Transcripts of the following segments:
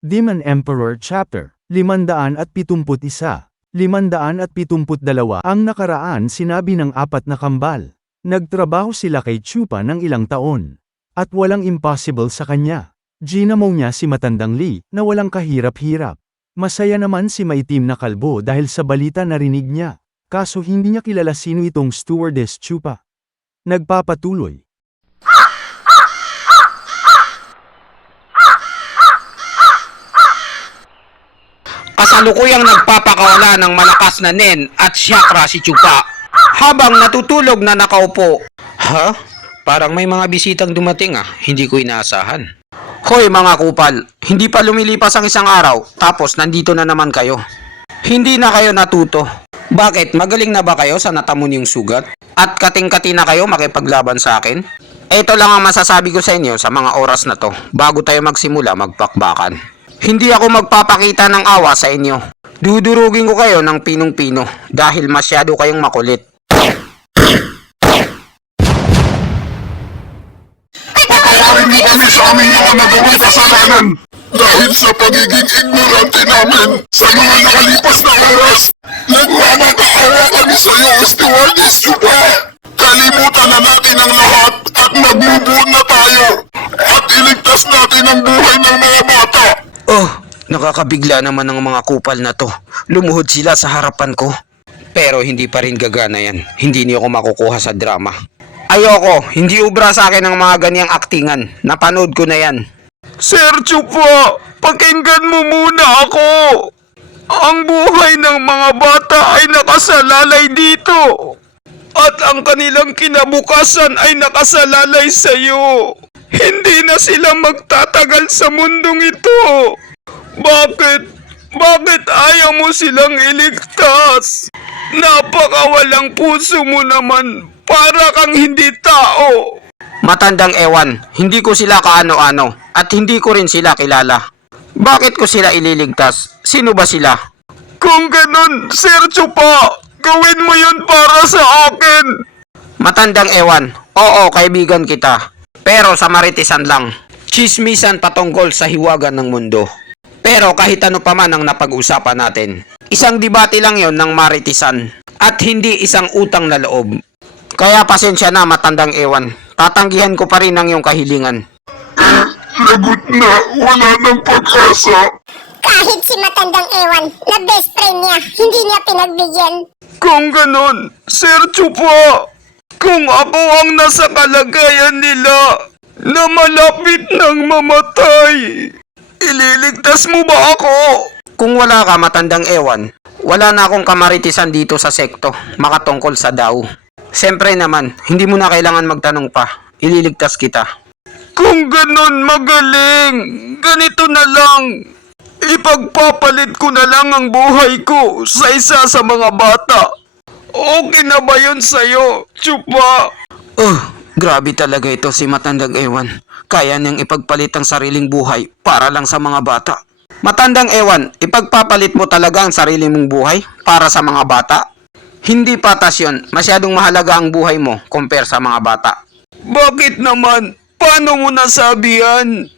Demon Emperor Chapter 571. 572 ang nakaraan sinabi ng apat na kambal. Nagtrabaho sila kay Chupa ng ilang taon. At walang impossible sa kanya. Ginamo niya si Matandang Lee na walang kahirap-hirap. Masaya naman si maitim na kalbo dahil sa balita narinig niya. Kaso hindi niya kilala sino itong stewardess Chupa. Nagpapatuloy. Kasalukuyang nagpapakawala ng malakas na nen at chakra si Chupa. Habang natutulog na nakaupo. Ha? Parang may mga bisitang dumating hindi ko inaasahan. Hoy mga kupal, hindi pa lumilipas ang isang araw, tapos nandito na naman kayo. Hindi na kayo natuto. Bakit? Magaling na ba kayo sa natamon yung sugat? At kating-kati na kayo makipaglaban sa akin? Ito lang ang masasabi ko sa inyo sa mga oras na to, bago tayo magsimula magpakbakan. Hindi ako magpapakita ng awa sa inyo. Dudurugin ko kayo ng pinong-pino dahil masyado kayong makulit. Patawarin mo kami sa aming mga nagawang kasalanan dahil sa pagiging ignorante namin sa mga nakalipas na oras. Nagmamakaawa kami sa iyo, Stewardess Chupa. Kalimutan na natin ang lahat at magmubuo na tayo at iligtas natin ang buhay ng mga bata. Oh, nakakabigla naman ng mga kupal na to. Lumuhod sila sa harapan ko. Pero hindi pa rin gagana yan. Hindi niyo ako makukuha sa drama. Ayoko, hindi ubra sa akin ang mga ganyang aktingan. Napanood ko na yan. Sir Chupa, pakinggan mo muna ako. Ang buhay ng mga bata ay nakasalalay dito. At ang kanilang kinabukasan ay nakasalalay sa iyo. Hindi na sila magtatagal sa mundong ito. Bakit? Bakit ayaw mo silang iligtas? Napakawalang puso mo naman. Para kang hindi tao. Matandang ewan, hindi ko sila kaano-ano at hindi ko rin sila kilala. Bakit ko sila ililigtas? Sino ba sila? Kung ganun, Sir Chupa, gawin mo yun para sa akin. Matandang ewan, oo, kaibigan kita. Pero sa maritisan lang. Chismisan patungkol sa hiwaga ng mundo. Pero kahit ano pa man ang napag-usapan natin, isang debate lang yon ng maritisan at hindi isang utang na loob. Kaya pasensya na matandang ewan, tatanggihan ko pa rin ang iyong kahilingan. Lagot na, wala ng pag-asa. Kahit si matandang ewan na best friend niya, hindi niya pinagbigyan. Kung ganon, Sir Chupa, kung ako ang nasa kalagayan nila na malapit ng mamatay, ililigtas mo ba ako? Kung wala ka matandang ewan, wala na akong kamaritisan dito sa sekto makatungkol sa Dao. Siyempre naman, hindi mo na kailangan magtanong pa. Ililigtas kita. Kung ganon magaling, ganito na lang. Ipagpapalit ko na lang ang buhay ko sa isa sa mga bata. Okay na ba yun sa'yo, Chupa? Grabe talaga ito si matandang ewan. Kaya niyang ipagpalit ang sariling buhay para lang sa mga bata. Matandang ewan, ipagpapalit mo talaga ang sarili mong buhay para sa mga bata? Hindi patas yun. Masyadong mahalaga ang buhay mo compare sa mga bata. Bakit naman? Paano mo nasabi yan?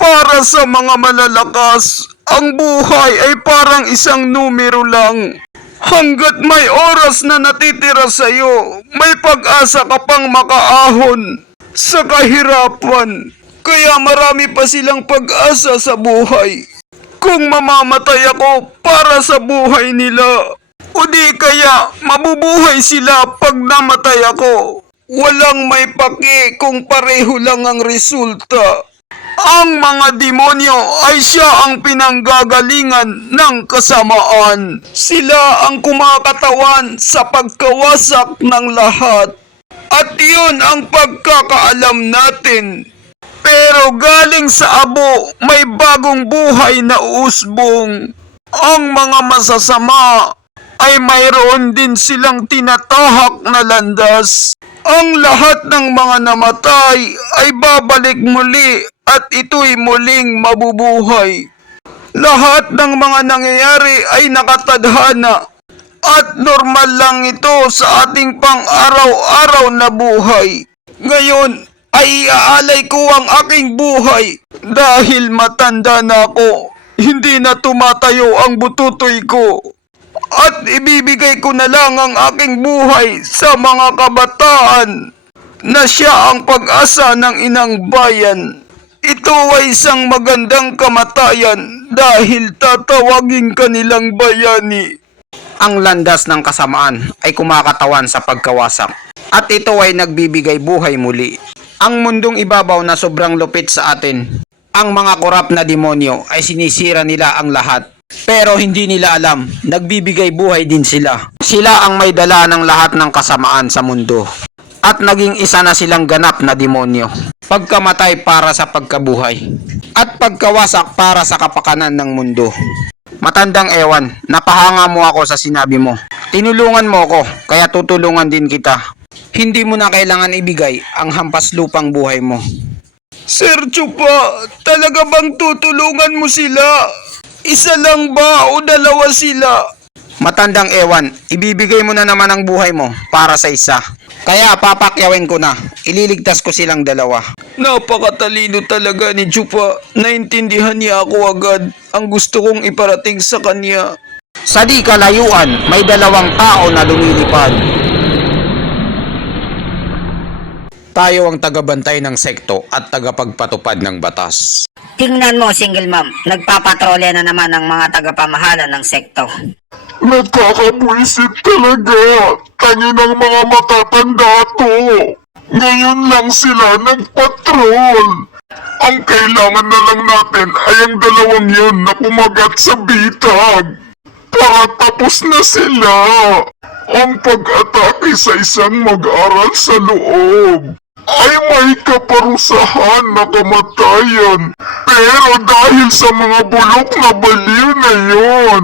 Para sa mga malalakas, ang buhay ay parang isang numero lang. Hanggat may oras na natitira sa'yo, may pag-asa ka pang makaahon sa kahirapan. Kaya marami pa silang pag-asa sa buhay. Kung mamamatay ako para sa buhay nila, o di kaya mabubuhay sila pag namatay ako. Walang may paki kung pareho lang ang resulta. Ang mga demonyo ay siya ang pinanggagalingan ng kasamaan. Sila ang kumakatawan sa pagkawasak ng lahat. At yun ang pagkakaalam natin. Pero galing sa abo, may bagong buhay na usbong. Ang mga masasama ay mayroon din silang tinatahak na landas. Ang lahat ng mga namatay ay babalik muli at ito'y muling mabubuhay. Lahat ng mga nangyayari ay nakatadhana at normal lang ito sa ating pang-araw-araw na buhay. Ngayon ay iaalay ko ang aking buhay dahil matanda na ako. hindi na tumatayo ang bututoy ko. At ibibigay ko na lang ang aking buhay sa mga kabataan na siya ang pag-asa ng inang bayan. Ito ay isang magandang kamatayan dahil tatawagin kanilang bayani. Ang landas ng kasamaan ay kumakatawan sa pagkawasak at ito ay nagbibigay buhay muli. Ang mundong ibabaw na sobrang lupit sa atin. Ang mga korap na demonyo ay sinisira nila ang lahat. Pero hindi nila alam, nagbibigay buhay din sila. Sila ang may dala ng lahat ng kasamaan sa mundo. At naging isa na silang ganap na demonyo. Pagkamatay para sa pagkabuhay. At pagkawasak para sa kapakanan ng mundo. Matandang ewan, napahanga mo ako sa sinabi mo. Tinulungan mo ako, kaya tutulungan din kita. Hindi mo na kailangan ibigay ang hampas lupang buhay mo. Sir Chupa, talaga bang tutulungan mo sila? Isa lang ba o dalawa sila? Matandang ewan, ibibigay mo na naman ang buhay mo para sa isa. Kaya papakyawin ko na, ililigtas ko silang dalawa. Napakatalino talaga ni Chupa. Naintindihan niya ako agad ang gusto kong iparating sa kanya. Sa di kalayuan, may dalawang tao na lumilipad. Tayo ang tagabantay ng sekto at tagapagpatupad ng batas. Tingnan mo, single mom, nagpapatrolya na naman ang mga tagapamahala ng sekto. Nagkakabwisit talaga. Tangi ng mga matatanda to. Ngayon lang sila nagpatrol. Ang kailangan na lang natin ay ang dalawang yun na kumagat sa bitag. Para tapos na sila. Ang pag-atake sa isang mag-aral sa loob ay may kaparusahan na kamatayan. Pero dahil sa mga bulok na baliw na yon,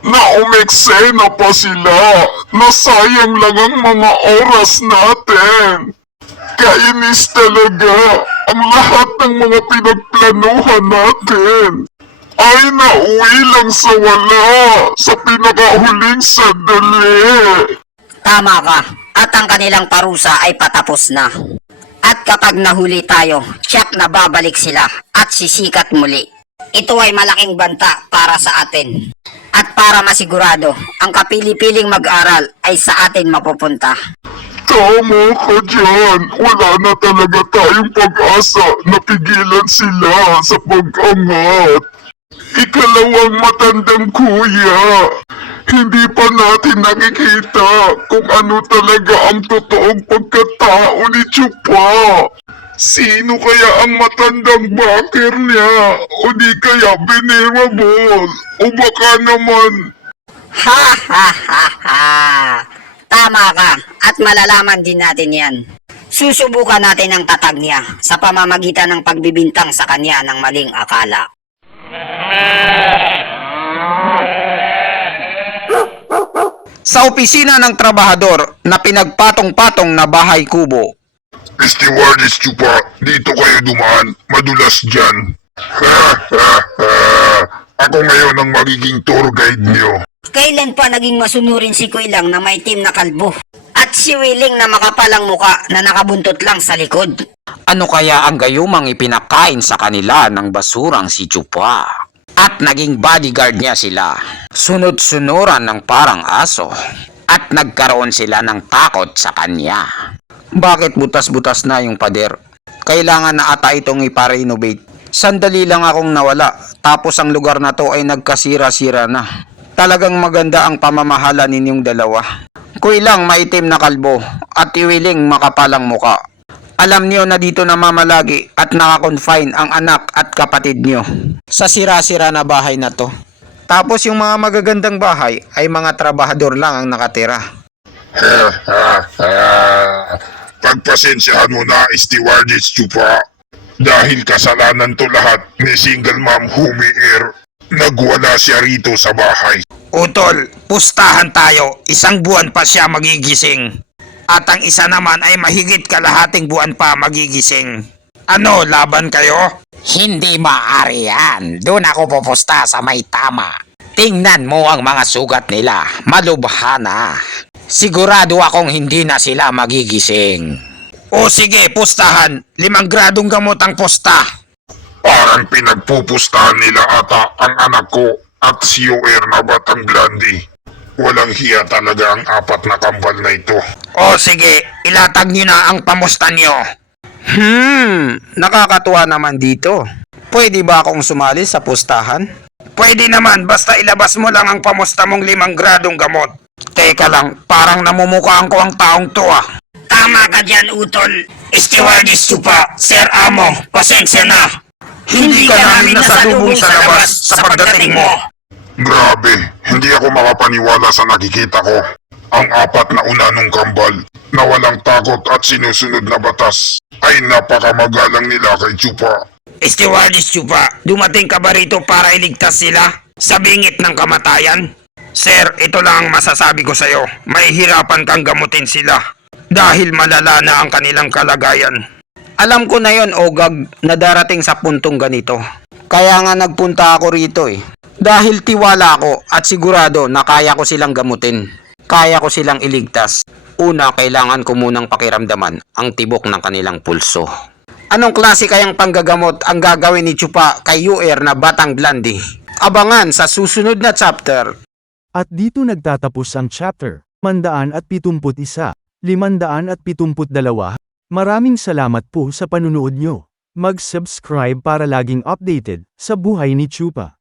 na umeksena pa sila, nasayang lang ang mga oras natin. Kainis talaga ang lahat ng mga pinagplanuhan natin ay nauwi lang sa wala sa pinakahuling sandali. Tama ka, at ang kanilang parusa ay patapos na. At kapag nahuli tayo, tiyak na babalik sila at sisikat muli. Ito ay malaking banta para sa atin. At para masigurado, ang kapili-piling mag-aral ay sa atin mapupunta. Tama ka dyan. Wala na talaga tayong pag-asa na pigilan sila sa pag-angat. Ikalawang matandang kuya, hindi pa natin nakikita kung ano talaga ang totoong pagkatao ni Chupa. Sino kaya ang matandang backer niya? O di kaya venerable? O baka naman... Ha ha ha ha! Tama ka, at malalaman din natin yan. Susubukan natin ang tatag niya sa pamamagitan ng pagbibintang sa kanya ng maling akala. Sa opisina ng trabahador na pinagpatong-patong na bahay kubo. Stewardess Chupa, dito kayo dumaan. Madulas dyan. Ha ha ha! Ako ngayon ang magiging tour guide niyo. Kailan pa naging masunurin si Kuilang na may team na kalbo? At si Willing na makapalang muka na nakabuntot lang sa likod? Ano kaya ang gayumang ipinakain sa kanila ng basurang si Chupa? At naging bodyguard niya sila. Sunod-sunuran ng parang aso. At nagkaroon sila ng takot sa kanya. Bakit butas-butas na yung pader? Kailangan na ata itong ipa-renovate. Sandali lang akong nawala. Tapos ang lugar na to ay nagkasira-sira na. Talagang maganda ang pamamahala ninyong dalawa. Kuilang maitim na kalbo at Iwiling makapalang muka. Alam niyo na dito namamalagi at nakakonfine ang anak at kapatid niyo sa sira-sira na bahay na to. Tapos yung mga magagandang bahay ay mga trabahador lang ang nakatira. Ha ha ha! Pagpasensyahan mo na, Stewardess Chupa. Dahil kasalanan to lahat ni Single Mom Humiir. Nagwala siya rito sa bahay. Utol, pustahan tayo. 1 buwan pa siya magigising. At ang isa naman ay mahigit kalahating buwan pa magigising. Ano, laban kayo? Hindi maaari yan. Doon ako pupusta sa may tama. Tingnan mo ang mga sugat nila. Malubha na. Sigurado akong hindi na sila magigising. O sige, pustahan. 5 gradong gamot ang pusta. Parang pinagpupustahan nila ata ang anak ko at si UR na batang Blandy. Walang hiya talaga ang apat na kambal na ito. O sige, ilatag niyo na ang pamusta niyo. Nakakatuwa naman dito. Pwede ba akong sumali sa pustahan? Pwede naman, basta ilabas mo lang ang pamusta mong 5 gradong gamot. Teka lang, parang namumukhaan ko ang taong to ah. Tama ka dyan, Utol. Stewardess Chupa, Sir Amo, pasensya na. Hindi ka namin nasalubong sa labas sa pagdating mo. Grabe, hindi ako makapaniwala sa nakikita ko. Ang apat na unanong kambal na walang takot at sinusunod na batas ay napakamagalang nila kay Chupa. Stewardess Chupa, dumating ka ba rito para iligtas sila sa bingit ng kamatayan? Sir, ito lang ang masasabi ko sa'yo. Mahihirapan kang gamutin sila dahil malala na ang kanilang kalagayan. Alam ko na yon, Ogag, na darating sa puntong ganito. Kaya nga nagpunta ako rito eh. Dahil tiwala ako at sigurado na kaya ko silang gamutin. Kaya ko silang iligtas. Una, kailangan ko munang pakiramdaman ang tibok ng kanilang pulso. Anong klase kayang panggagamot ang gagawin ni Chupa kay UR na batang Blandy? Abangan sa susunod na chapter. At dito nagtatapos ang chapter, 571, 572. Maraming salamat po sa panunood nyo. Mag-subscribe para laging updated sa buhay ni Chupa.